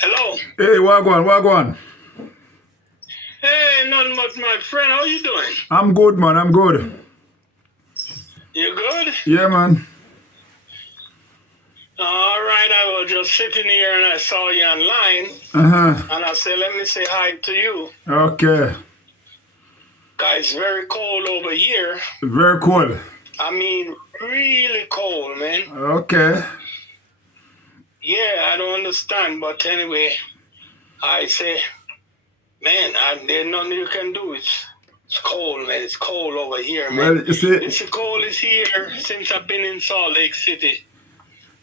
Hello. Hey, Wagwan, Wagwan. Hey, nothing much, my friend. How you doing? I'm good, man. I'm good. You good? Yeah, man. All right. I was just sitting here and I saw you online, and I said, let me say hi to you. Okay. Guys, it's very cold over here. Very cool. I mean, really cold, man. Okay. Yeah, I don't understand, but anyway, I say, man, there's nothing you can do. It's cold, man. It's cold over here, man. Well, you see, This is coldest here since I've been in Salt Lake City.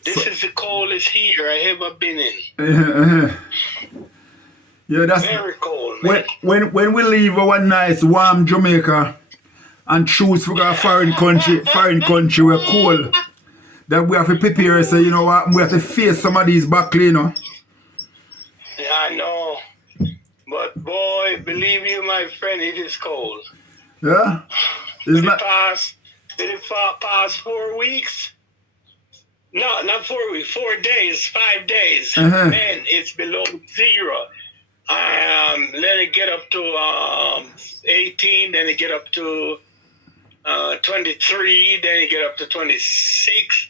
This is the coldest here I ever been in. Yeah, that's Very cold, man. when we leave our nice warm Jamaica and choose for a foreign country, we're cool. That we have to prepare, so you know what, we have to face some of these battle, you know. Yeah, I know. But boy, believe you, my friend, it is cold. Yeah? Did it pass 4 weeks? No, not 4 weeks, 4 days, 5 days. Man, it's below zero. Then it get up to 18, then it get up to 23, then it get up to 26.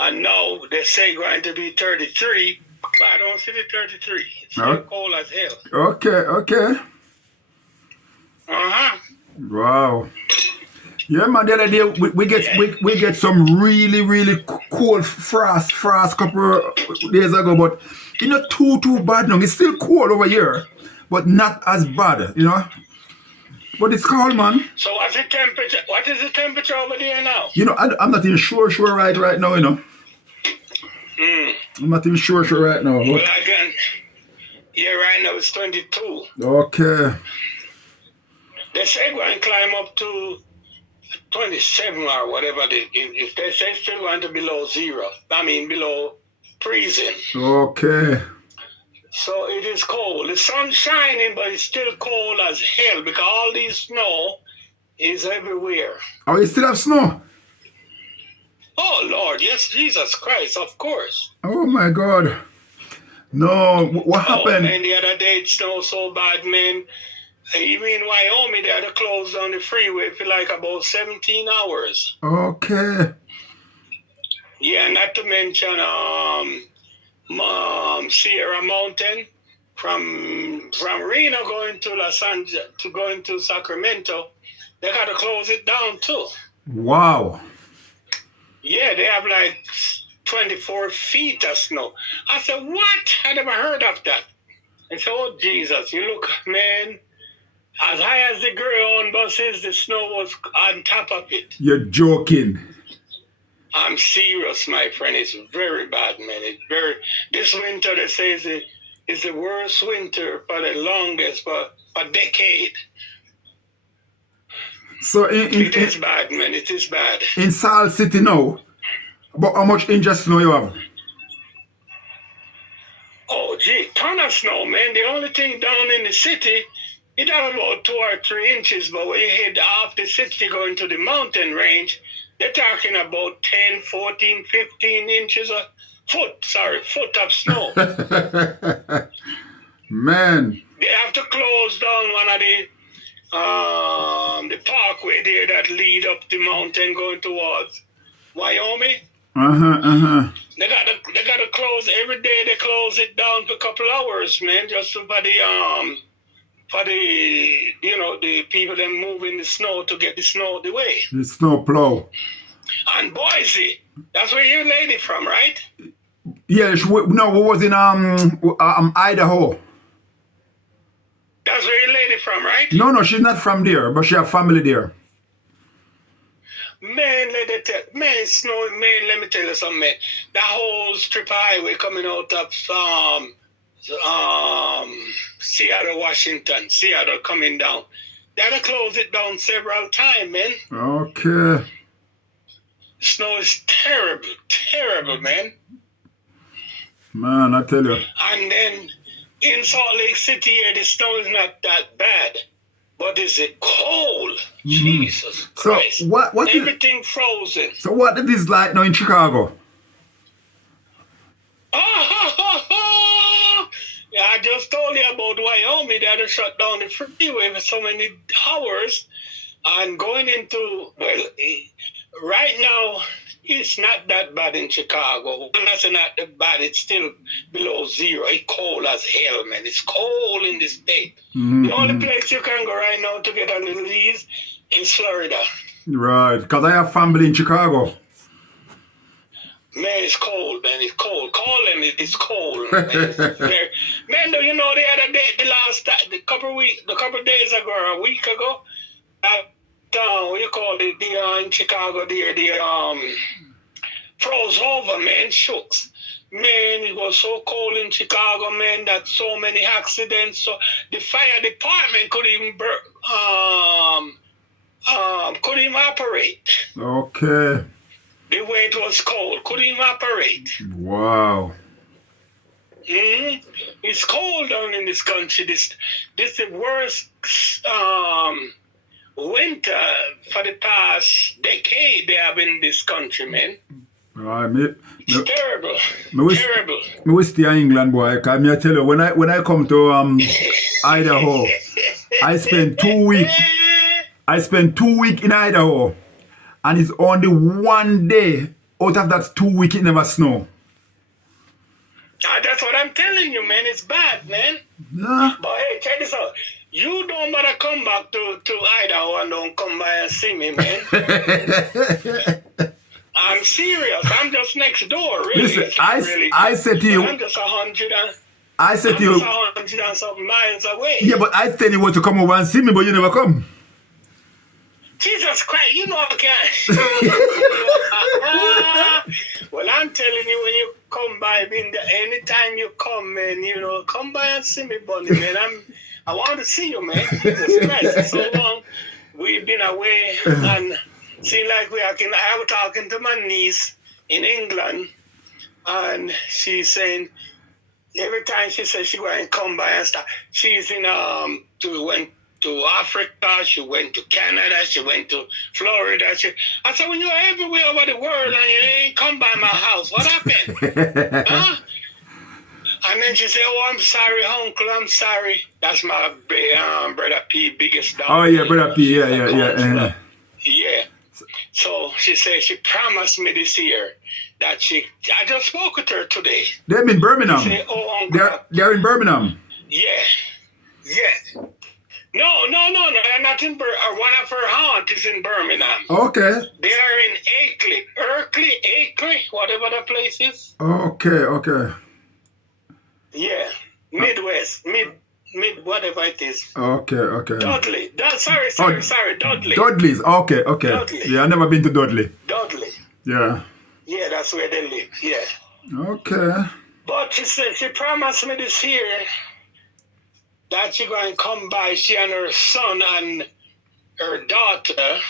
And now they say going to be 33, but I don't see the 33. It's still cold as hell. Okay. Wow. Yeah, man. The other day we get some really cold frost couple of days ago, but it's not too bad now. It's still cold over here, but not as bad, you know. But it's cold, man. So what's the temperature? What is the temperature over there now? You know, I'm not even sure right now, you know. I'm not even sure right now. Well, yeah, right now it's 22. Okay. They say go and climb up to 27 or whatever. If they say still going to below zero, I mean below freezing. Okay. So it is cold. The sun's shining, but it's still cold as hell because all this snow is everywhere. Oh, you still have snow? Oh, Lord, yes, Jesus Christ, of course. Oh, my God. No, what happened? Oh, man, the other day it snowed so bad, man. Even in Wyoming, they had to close down the freeway for like about 17 hours. Okay. Yeah, not to mention Sierra Mountain from Reno going to Los Angeles to going to Sacramento. They got to close it down too. Wow. Yeah, they have like 24 feet of snow. I said, what? I never heard of that. I said, oh, Jesus, you look, man, as high as the girl on buses, the snow was on top of it. You're joking. I'm serious, my friend. It's very bad, man. This winter, they say, is the worst winter for the longest, for a decade. So it is bad, man. It is bad. In Salt City now, but how much inch of snow you have? Oh, gee, ton of snow, man. The only thing down in the city, it have about 2 or 3 inches, but when you head off the city going to the mountain range, they're talking about 10, 14, 15 inches of foot of snow. Man. They have to close down one of the parkway there that lead up the mountain going towards Wyoming. They gotta close every day. They close it down for a couple hours, man, just for the the people that move in the snow to get the snow out the way. The snow plow. And Boise, that's where your lady from, right? Yeah, we was in Idaho. That's where your lady from, right? No, she's not from there, but she have family there. Man, let me tell you something, man. That whole strip highway coming out of Seattle, Washington, Seattle coming down. They had to close it down several times, man. Okay. Snow is terrible, man. Man, I tell you. And then in Salt Lake City here, the snow is not that bad. But is it cold? Jesus So Christ. what is, Everything frozen. so what it is like now in Chicago? Yeah, I just told you about Wyoming. They had to shut down the freeway for so many hours. And going into, well, right now, it's not that bad in Chicago. When I say not that bad, it's still below zero. It's cold as hell, man. It's cold in the state. The only place you can go right now to get a little ease is Florida. Right, because I have family in Chicago. Man, it's cold, man. It's cold. Call them. It's cold. Man, man, do you know the other day, the couple days ago, or a week ago, what you call it, in Chicago, the froze over, man, shooks. Man, it was so cold in Chicago, man, that so many accidents. So the fire department couldn't even operate. Okay. The way it was cold, couldn't even operate. Wow. It's cold down in this country. This is the worst winter for the past decade they have in this country, man. It's terrible. Terrible. Me we stay in England, boy. Because me I tell you, when I come to Idaho, I spend 2 weeks. I spend 2 weeks in Idaho, and it's only one day out of that 2 weeks it never snow. That's what I'm telling you, man. It's bad, man. Nah. But hey, check this out. You don't bother come back to Idaho and don't come by and see me, man. I'm serious. I'm just next door, really. Listen, I said to you. I'm just 100 and... I said to you. 100 and something miles away. Yeah, but I said you want to come over and see me, but you never come. Jesus Christ, you know I can't. Well, I'm telling you, when you come by, anytime you come, man, come by and see me, buddy, man. I want to see you, man. Jesus Christ, so long we've been away, and seem like I was talking to my niece in England, and she's saying every time she says she going to come by and stuff, she's went to Africa, she went to Canada, she went to Florida. I said, when you're everywhere over the world and you ain't come by my house, what happened? Huh? And then she said, oh, I'm sorry, uncle, I'm sorry. That's my brother P, biggest dog. Oh, yeah, brother P, yeah. Yeah. So she said she promised me this year that I just spoke with her today. They're in Birmingham. She said, oh, uncle. They're in Birmingham. Yeah. No, they're not in Birmingham. One of her aunts is in Birmingham. Okay. They are in Akeley, whatever the place is. Okay. Yeah, Midwest, mid whatever it is. Okay. Dudley. Sorry, Dudley. Dudley's, okay. Dudley. Yeah, I've never been to Dudley. Dudley. Yeah. Yeah, that's where they live, yeah. Okay. But she said, she promised me this year that she's going to come by, she and her son and her daughter,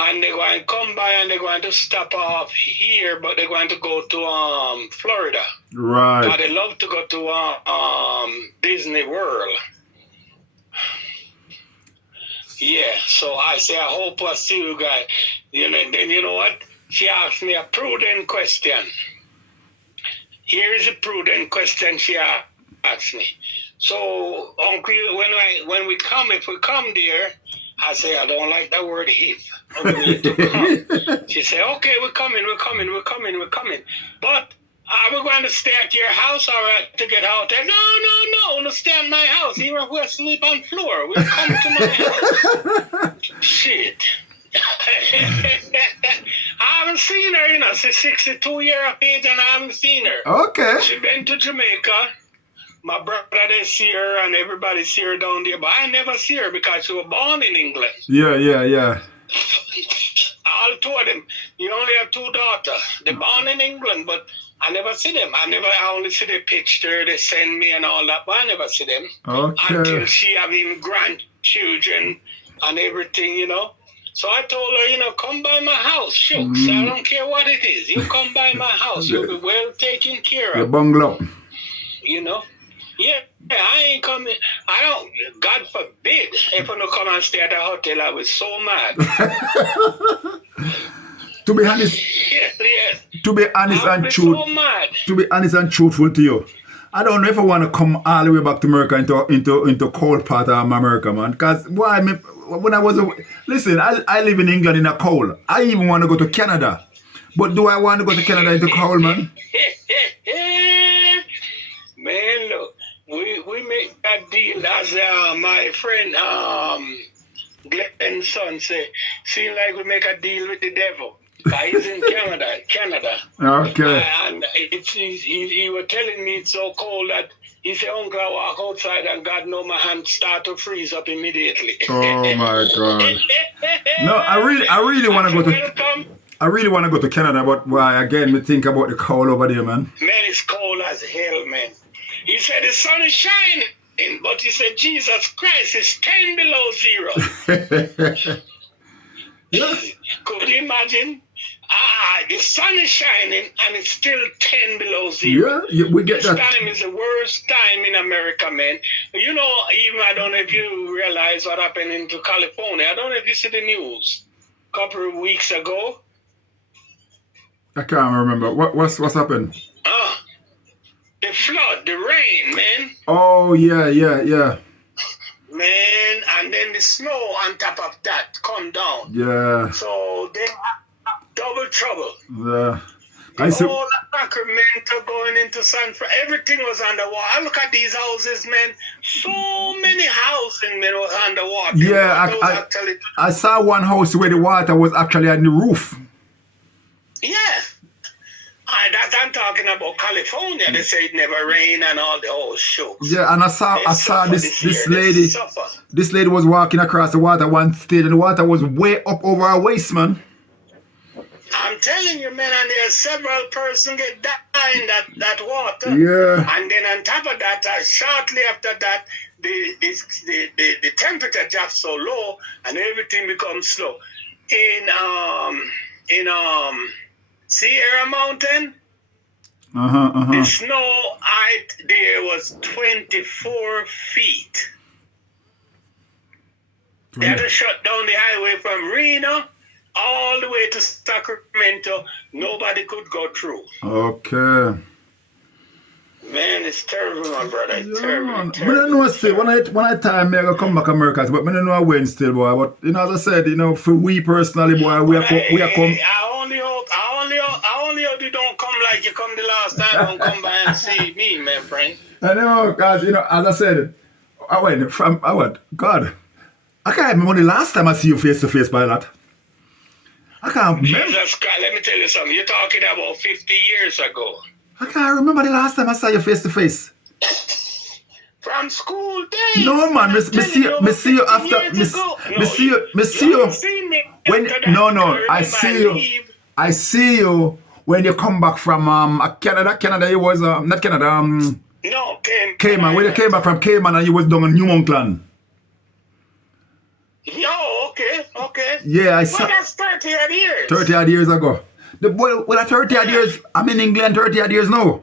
and they're going to come by and they're going to stop off here, but they're going to go to Florida. Right. They love to go to Disney World. Yeah, so I say, I hope I see you guys. Then you know what? She asked me a prudent question. Here is a prudent question she asked me. So, Uncle, when we come, if we come there, I say, I don't like that word if. She said, okay, we're coming. But are we going to stay at your house or to get out there? No, to stay at my house. Even if we'll sleep on floor, we'll come to my house. Shit. I haven't seen her, she's 62 years of age and I haven't seen her. Okay. She's been to Jamaica. My brother, they see her and everybody see her down there, but I never see her because she was born in England. Yeah. All two of them. You only have two daughters. They're born in England, but I never see them. I only see the picture they send me and all that, but I never see them. Okay. Until she have even grandchildren and everything, So I told her, come by my house. Shucks, I don't care what it is. You come by my house. You'll be well taken care of. The bungalow. Yeah. I ain't coming. I don't. God forbid if I don't come and stay at a hotel. I was so mad. To be honest, Yes. to be honest I and was truth, so mad. to be honest and truthful to you, I don't know if I want to come all the way back to America into cold part of America, man. Because why? When I was listen, I live in England in a cold. I even want to go to Canada, but do I want to go to Canada into cold, man? Man, look, we make that deal as my friend Glenn's son say. Seem like we make a deal with the devil. He's in Canada. Okay. And he was telling me it's so cold that he said, Uncle, I walk outside and God know my hands start to freeze up immediately. Oh my God. No, I really want to go to. Welcome. I really want to go to Canada, but why? Again, we think about the cold over there, man. Man, it's cold as hell, man. He said the sun is shining, but he said Jesus Christ is 10 below zero. Yeah. Could you imagine? The sun is shining and it's still 10 below zero. Yeah, we get this that. time is the worst time in America, man. You know, even I don't know if you realize what happened in California. I don't know if you see the news a couple of weeks ago. I can't remember. What's happened? The flood, the rain, man. Oh yeah. Man, and then the snow on top of that come down. Yeah. So they have double trouble. Yeah. The whole Sacramento going into San Francisco, everything was underwater. Look at these houses, man. So many houses, man, was underwater. Yeah, I saw one house where the water was actually on the roof. Yeah. I'm talking about California. They say it never rain and all the whole show. Yeah, and I saw this lady. This lady was walking across the water one stage, and the water was way up over her waist, man. I'm telling you, man, and there's several persons get died in that water. Yeah. And then on top of that, shortly after that, the temperature drops so low and everything becomes slow. In Sierra Mountain, the snow height there was 24 feet. They had to shut down the highway from Reno all the way to Sacramento. Nobody could go through. Okay. Man, it's terrible, my brother. It's terrible. I don't know still. When I time I come back America, but I don't know when still, boy. But you know, as I said, you know, for we personally, boy, we are come. I only hope you don't come like you come the last time. Don't come by and see me, my friend. I know, guys. You know, as I said, I went from God. I can't remember the last time I see you face to face by that. I can't remember. Jesus Christ, let me tell you something. You're talking about 50 years ago. I can't remember the last time I saw you face to face. From school days. No, man. Me see you after. Me see you. When I see you when you come back from Canada. Canada, you was not Canada. No, Cayman. When you came back from Cayman and you was down in New Montland. Yo, okay. Yeah, I saw. But that's 30 odd years. 30 odd years ago. The boy, well, 30 odd years. I'm in England 30 odd years now.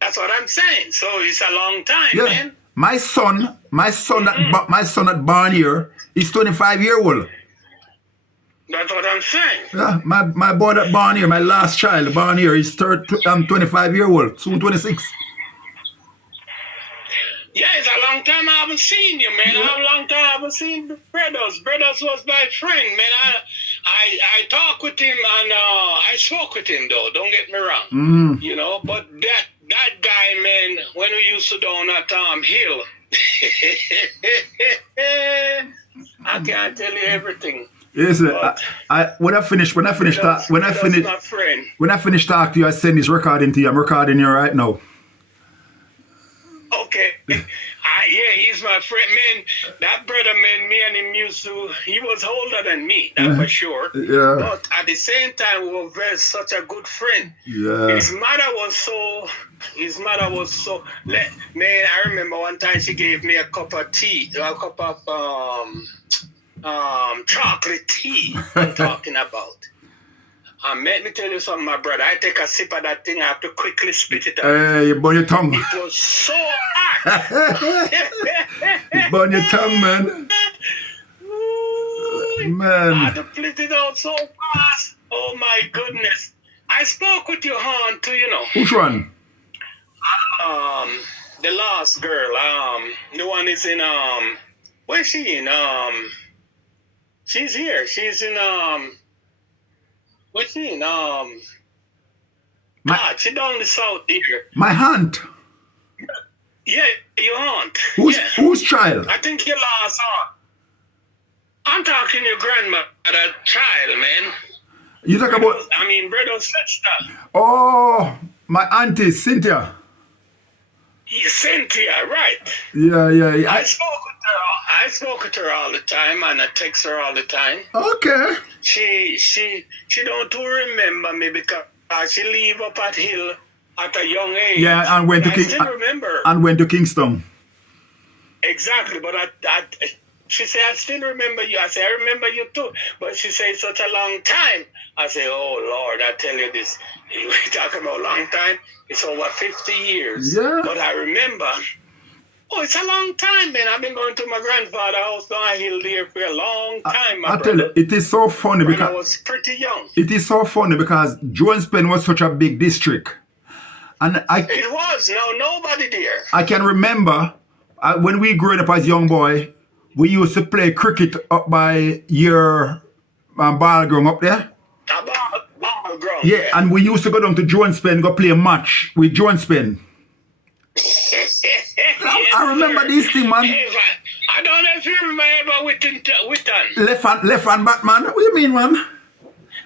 That's what I'm saying. So it's a long time, Yeah. man. My son that born here is 25-year-old. That's what I'm saying. Yeah, my boy that born here, my last child born here is 25-year-old, soon 26. Yeah, it's a long time I haven't seen you, man. Yeah. A long time I haven't seen Brothers. Brothers was my friend, man. I talked with him and I spoke with him, though. Don't get me wrong. You know, but that guy, man, when we used to down at Hill, I can't tell you everything. Yes, when I finish talking to you, I send this recording to you. I'm recording you right now. Okay. Yeah, he's my friend, man. That brother, man, me and him he was older than me, that's for sure. Yeah. But at the same time, we were such a good friend. Yeah. His mother was so, man, I remember one time she gave me a cup of chocolate tea I'm talking about. And let me tell you something, my brother. I take a sip of that thing, I have to quickly spit it out. Hey, you burn your tongue. It was so hot. You burn your tongue, man. Ooh, Man. I had to split it out so fast. Oh my goodness. I spoke with your aunt too, you know. Which one? The last girl, the one is in where's she in? She's here. She's in where's she in? She down the south here. My aunt. Yeah, your aunt. Whose child? I think your last aunt. I'm talking your grandmother child, man. You talk about brother and sister. Oh, my auntie Cynthia. Cynthia, right? Yeah. I spoke with her all the time, and I text her all the time. Okay. She don't too remember me because she leave up at Hill at a young age. Yeah, and went to remember. And went to Kingston. Exactly, but she said, I still remember you. I said, I remember you too. But she said, such a long time. I said, oh, Lord, I tell you this. We're talking about a long time. It's over 50 years. Yeah. But I remember, it's a long time, man. I've been going to my grandfather's house down Hill there for a long time, I tell you, it is so funny because I was pretty young. It is so funny because Jones Pen was such a big district. And it was. No, nobody there. I can remember when we growing up as young boy, we used to play cricket up by your ball ground up there. Ball ground. Yeah, and we used to go down to Jones Pen, go play a match with Jones Pen. Yes, I remember this thing, man. I don't know if you remember Witton. Left hand back, man. What do you mean, man?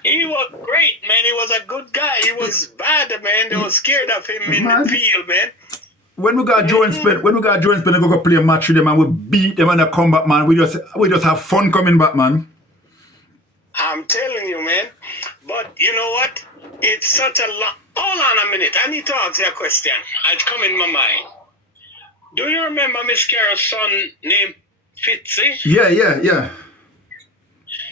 He was great, man. He was a good guy. He was bad, man. They were scared of him in the field, man. When we got Jones Pen, and go play a match with them and we beat them and they come back, man. We just have fun coming back, man. I'm telling you, man. But you know what? It's such a long. Hold on a minute. I need to ask you a question. It's come in my mind. Do you remember Miss Carol's son named Fitzy? Yeah.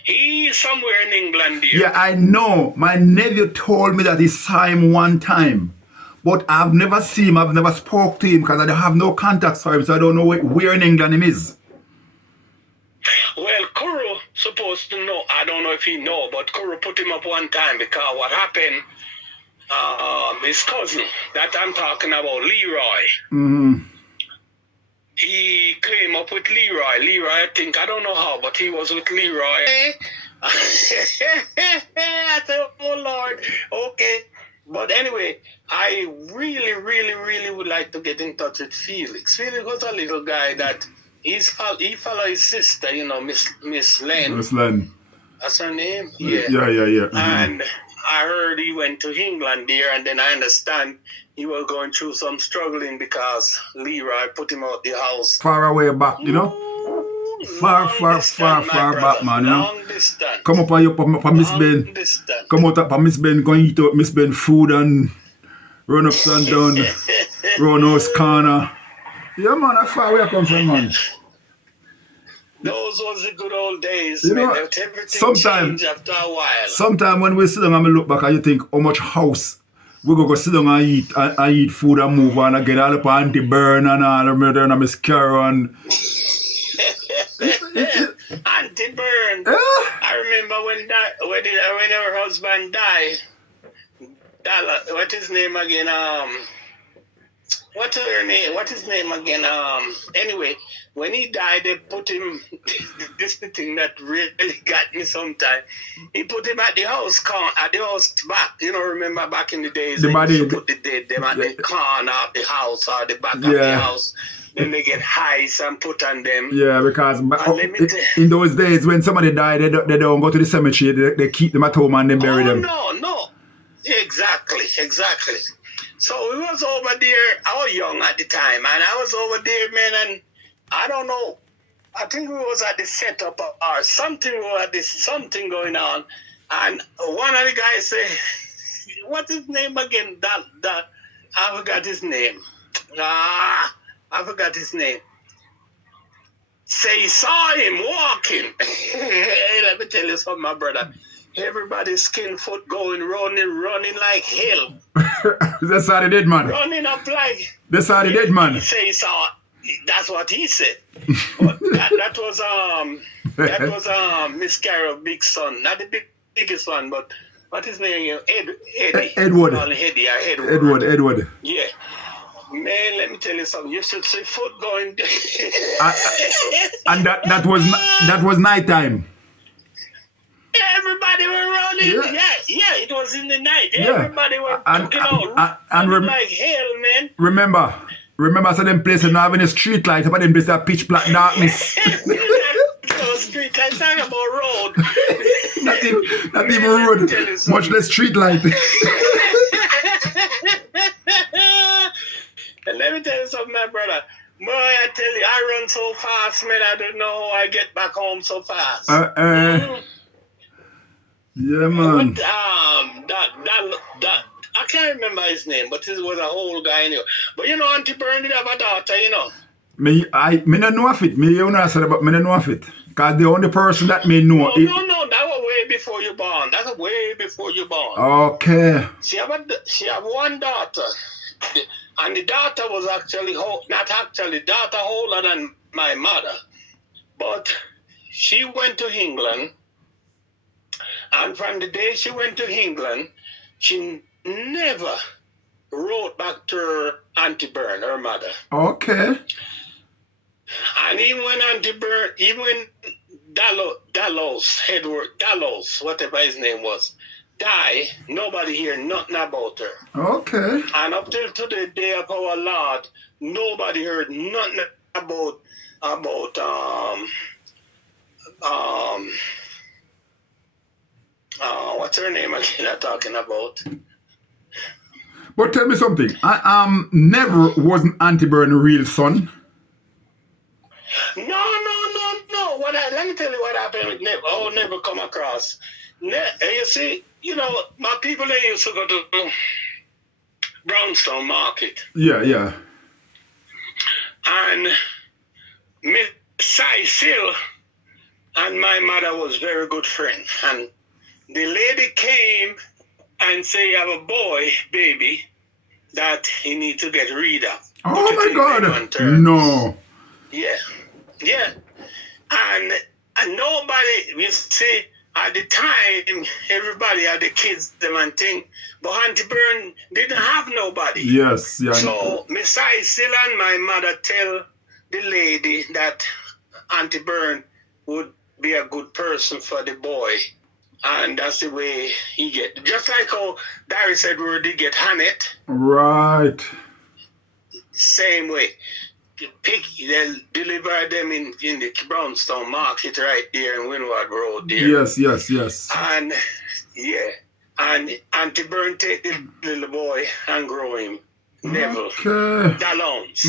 He's somewhere in England here. Yeah, I know. My nephew told me that he saw him one time. But I've never seen him. I've never spoke to him because I have no contacts for him. So I don't know where in England he is. Well, Kuru supposed to know. I don't know if he know, but Kuru put him up one time because what happened, his cousin that I'm talking about, Leroy. Mm-hmm. He came up with Leroy. Leroy, I think, I don't know how, but he was with Leroy. I said, oh, Lord, okay. But anyway, I really, really, really would like to get in touch with Felix. Felix was a little guy that he followed his sister, Miss Len. Miss Len. That's her name? Yeah. Yeah. Mm-hmm. And I heard he went to England there, and then I understand he was going through some struggling because Leroy put him out the house. Far away back, Far back, man, Long distance. Come up on Miss Ben. Come out up Miss Ben, go eat out Miss Ben food and run up and down, run house corner. Yeah, man, that's far where I come from, man. Those was the good old days, man. Everything changed after a while. Sometimes when we sit down and we look back and you think how much house we go sit down and eat food and move on and get all up Auntie Byrne and all of them and Miss Carol and Auntie Byrne. I remember when her husband died. What his name again? What's her name? What his name again? Anyway, when he died, they put him. This is the thing that really got me sometime. He put him at the house back. Remember back in the days, they put the dead them at the corner of the house or the back of the house. Then they get hides and put on them. Yeah, because in those days when somebody died, they don't go to the cemetery. They keep them at home and they bury them. No. Exactly. So we was over there. I was young at the time, and I was over there, man, and I don't know. I think we was at the setup or something. We had something going on, and one of the guys said, "What's his name again?" That I forgot his name. I forgot his name. Say he saw him walking. Let me tell you something, my brother. everybody's skin foot going running like hell. That's how they did, man. Running up like. That's how they did, man. He say he saw. That's what he said. But that was Miss Carol big son, not the biggest one, but what his name? Eddie. Edward. Edward. Yeah. Man, let me tell you something. You should see foot going. And that was night time. Everybody were running. Yeah, it was in the night. Yeah. Everybody were talking out. And like hell, man. Remember, so them places not having a street light, but them places are pitch black darkness. No street light, talking about road. not even road, much less street light. And let me tell you something, my brother. Boy, I tell you, I run so fast, man. I don't know how I get back home so fast. Yeah, man. But, that I can't remember his name, but he was a whole guy anyway. But you know, Auntie Bern did have a daughter, you know. Me don't know of it. Me don't know of it. Because the only person that me know. No, that was way before you born. That's way before you born. Okay. She have one daughter. And the daughter was daughter older than my mother. But she went to England. And from the day she went to England, she never wrote back to her Auntie Bern, her mother. Okay. And even when Edward Dallows, whatever his name was, died, nobody heard nothing about her. Okay. And up till to the day of our Lord, nobody heard nothing about what's her name again I'm talking about? But tell me something. Never wasn't Auntie Bern a real son. No. Let me tell you what happened with Never. Oh, never come across. You see, you know, my people, they used to go to Brownstone Market. Yeah. And Miss Cecil and my mother was very good friends. And the lady came and said, you have a baby, that he needs to get rid of. Oh my God. No. Yeah. And nobody, you see, at the time, everybody had the kids, them and thing. But Auntie Bern didn't have nobody. Yes, yeah. So Miss Cecil and my mother tell the lady that Auntie Bern would be a good person for the boy. And that's the way he get. Just like how Darius Edward did get Hannett. Right. Same way. They'll deliver them in the Brownstone Market right there in Windward Road there. Yes. And Auntie Bern take the little boy and grow him. Neville. Okay. Dallows.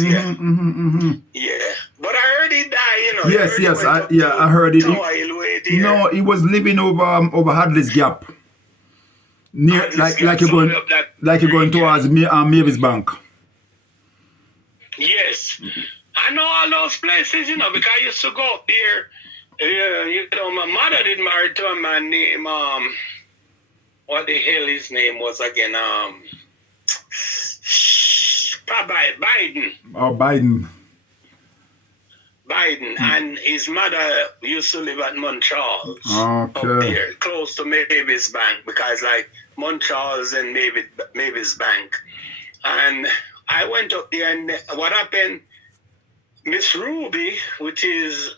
Yeah. But I heard he died, you know. Yes. I heard it. No, he was living over Hadley's Gap. Near, like you're going towards Mavis Bank. Yes. I know all those places, you know, because I used to go up there. You know, my mother did marry to a man named, what the hell his name was again? Biden. Oh, Biden. And his mother used to live at Montreal. Okay. Up there, close to Mavis Bank, because like Montreal's and Mavis Bank. And I went up there, and what happened, Miss Ruby, which is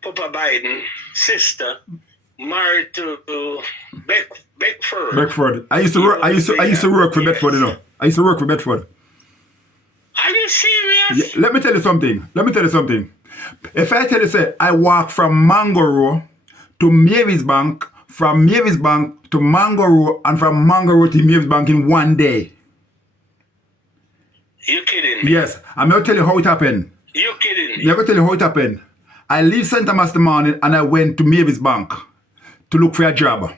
Papa Biden's sister, married to Beckford. I used to work for Bedford, you know. I used to work for Bedford. Are you serious? Yeah, let me tell you something. If I tell you, say, I walk from Mangoro to Mavis Bank, from Mavis Bank to Mangoro, and from Mangoro to Mavis Bank in one day. You kidding me? Yes. I'm going to tell you how it happened. You kidding me? I'm going to tell you how it happened. I leave St. Thomas the morning and I went to Mavis Bank to look for a job.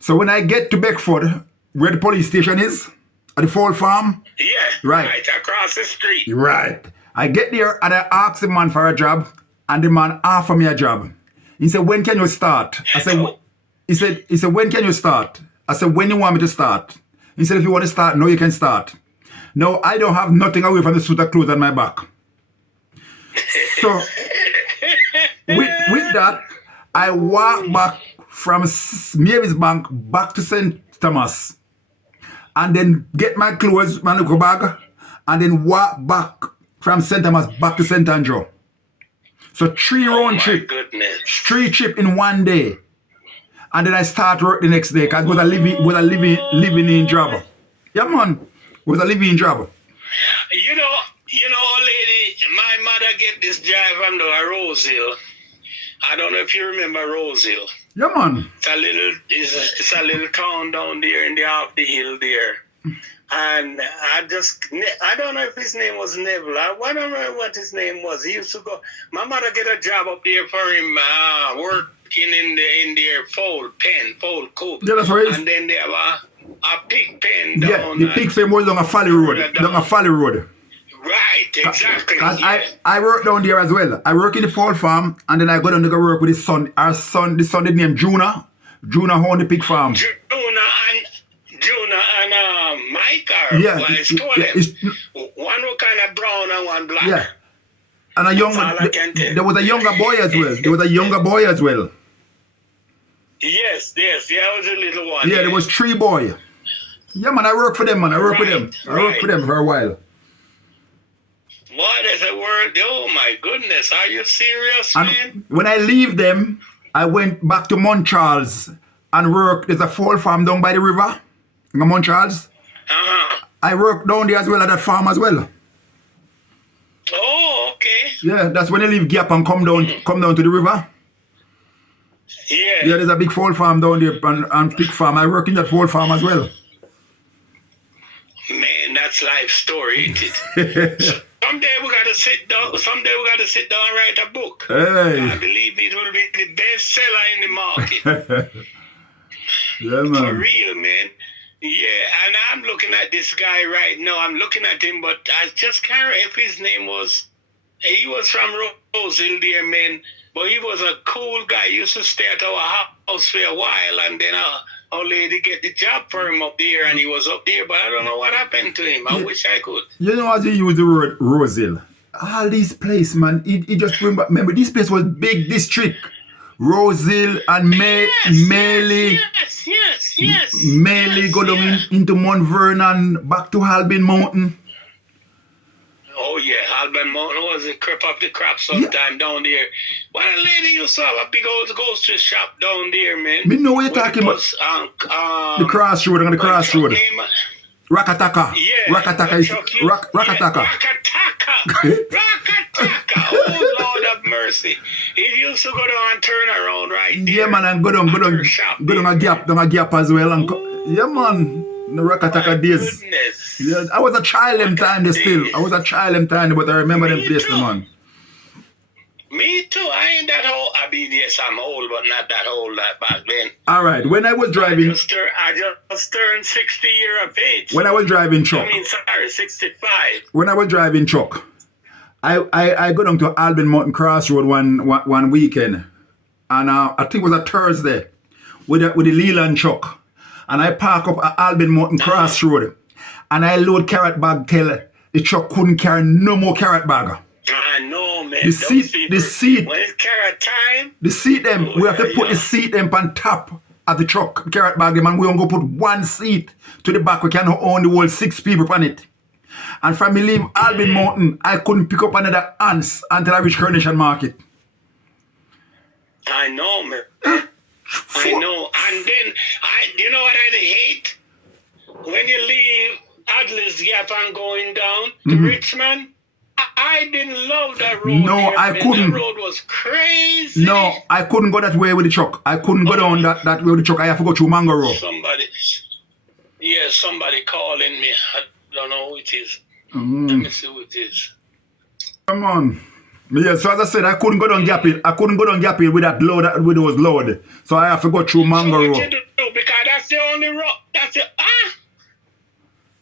So when I get to Beckford, where the police station is, at the Fall Farm. Yeah. Right across the street. Right. I get there and I ask the man for a job, and the man offer me a job. He said, when can you start? I said, he said, when can you start? I said, when you want me to start? He said, if you want to start, no, you can start. No, I don't have nothing away from the suit of clothes on my back. So, with that, I walked back from Mary's Bank back to St. Thomas. And then get my clothes, my little bag, and then walk back from St. Thomas back to St. Andrew. So 3 round trip. Goodness. 3 trip in one day. And then I start work the next day because it was a living in job. Yeah, man. It was a living job. You know, lady, my mother get this drive from the Rose Hill. I don't know if you remember Rose Hill. Yeah, man. It's a little town down there in the half the hill there. And I don't know if his name was Neville. I don't know what his name was. He used to go. My mother get a job up there for him, working in their fold coop. Yeah, that's right. And then they have a pig pen down. Yeah, the pig farm was on a Valley Road. Right, exactly. Yeah. I work down there as well. I work in the fall farm, and then I go down to go work with his son. Our son, the son is named Juna. Juna owned the pig farm. Juna and Mike are yeah, one who kind of brown and one black. Yeah. And there was a younger boy as well. Yes, I was a little one. Yeah, there was 3 boys. Yeah, man, I work for them, man. I work for them for a while. What is a word? Oh my goodness, are you serious, man? When I leave them, I went back to Mount Charles and worked. There's a fall farm down by the river in Mount Charles. I worked down there as well at that farm as well. Oh, okay. Yeah, that's when I leave Gap and come down to the river. Yeah. Yeah, there's a big fall farm down there and pig farm. I work in that fall farm as well. Man, that's life story, ain't it? Someday we gotta sit down and write a book. Hey. I believe it will be the bestseller in the market. Yeah, man. For real, man. Yeah, and I'm looking at this guy right now. I'm looking at him, but I just can't remember if his name was. He was from Rose Hill there, man. But he was a cool guy. He used to stay at our house for a while, and then our lady get the job for him up there, and he was up there, but I don't know what happened to him. I wish I could. You know, as you use the word Rose Hill, all these places, man, it just bring back. Remember, this place was big district. Rose Hill and Maley. Yes. Maley go down into Mount Vernon, back to Halbin Mountain. Oh yeah, Halbin Mountain was a crap of the crap sometime down there. What a lady used to have a big old grocery shop down there, man. Me know what you're talking about. The crossroad, on the crossroad. Rakataka. Yeah. Rakataka is Rakataka. Rakataka. Oh Lord have mercy. He used to go down and turn around right there. Yeah, man, and go down a gap as well. And yeah, man. The Rakataka days. Yeah, I was a child them time still. I was a child them time, but I remember them place, man. Me too. I ain't that old. I mean, yes, I'm old, but not that old back then. All right. When I was driving, I just turned 60 years of age. When I was driving truck. 65. When I was driving truck, I go down to Albin Mountain Crossroad one weekend, and I think it was a Thursday with the Leland truck. And I park up at Albin Mountain Crossroad, and I load carrot bag till the truck couldn't carry no more carrot bag. I know, man. The seat. When it's carrot time. The seat them, we have to put the seat them on top of the truck, carrot bag them, and we only go put one seat to the back. We cannot own the whole 6 people on it. And from me leave Albin Mountain, I couldn't pick up another ants until I reach Coronation Market. I know, man. I know. And then, you know what I hate? When you leave Adler's Gap and going down to Richmond, I didn't love that road. No, I couldn't. The road was crazy. No, I couldn't go that way with the truck. I couldn't go down that way with the truck. I have to go through Mango Road. Somebody calling me. I don't know who it is. Let me see who it is. Come on. Yeah, so as I said, I couldn't go down Gap Hill. I couldn't go down Gap Hill with that load, with those load. So I have to go through Mango Road. What you do? Because that's the only road.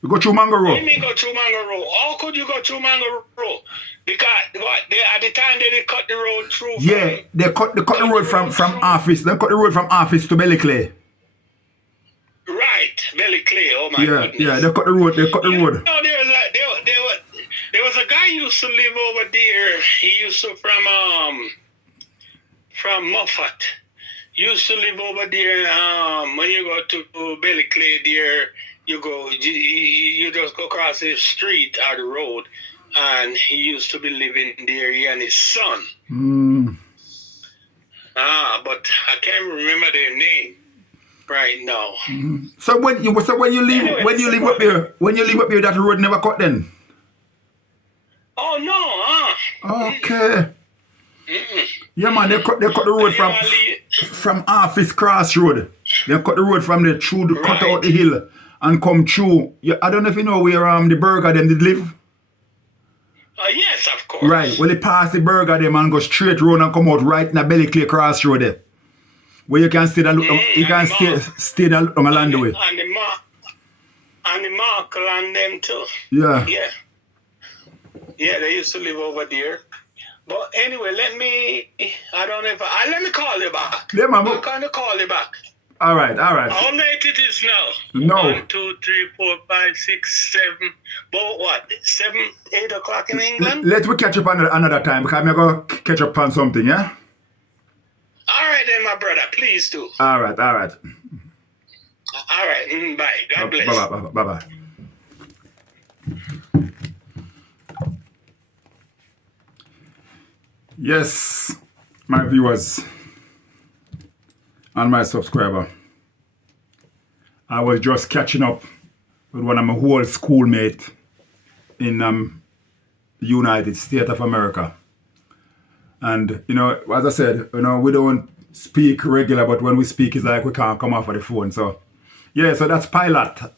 You go through Mango What Road. do you mean go through Mango Road? How could you go through Mango Road? Because at the time they cut the road through. Yeah, they cut the road from office. They cut the road from office to Belliclay. Right, Belliclay. Oh my Yeah, goodness. yeah, they cut the road. They cut the You road. know, there was a guy who used to live over there. He used to from Moffat. He used to live over there. When you go to Belliclay, there you just go across the street or the road, and he used to be living there. He and his son. But I can't remember their name right now. So when you leave Anyway, when you leave up here that road never cut then. Oh no, Okay. Yeah man, they cut the road from Office Cross Road. They cut the road from there through the cut out the hill and come through. Yeah, I don't know if you know where the burger them did live. Yes, of course. Right. Well, they pass the burger them and go straight round and come out right in the Belliclay Cross Road there. Where you can stay that look you can stay that look on a land way. And the Markle and them too. Yeah. Yeah, they used to live over there. But anyway, let me call you back. Yeah, man. I'm going to call you back. All right. How late it is now? No. 1, 2, 3, 4, 5, 6, 7. But what? 7, 8 o'clock in England? Let's catch up another time because I'm going to catch up on something, yeah? All right then, my brother. Please do. All right. All right. Bye. God bless. Bye-bye. Yes, my viewers and my subscriber. I was just catching up with one of my old schoolmates in the United States of America. And, you know, as I said, you know, we don't speak regular, but when we speak, it's like we can't come off of the phone. So, yeah, so that's Pilot.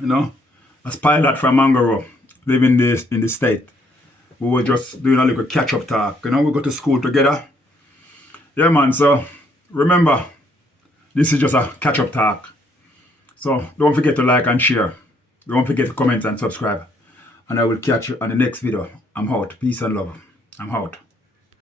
You know, that's Pilot from Mangoro, living in the state. We were just doing a little catch-up talk. You know, we go to school together. Yeah, man, so remember, this is just a catch-up talk. So don't forget to like and share. Don't forget to comment and subscribe. And I will catch you on the next video. I'm out. Peace and love. I'm out.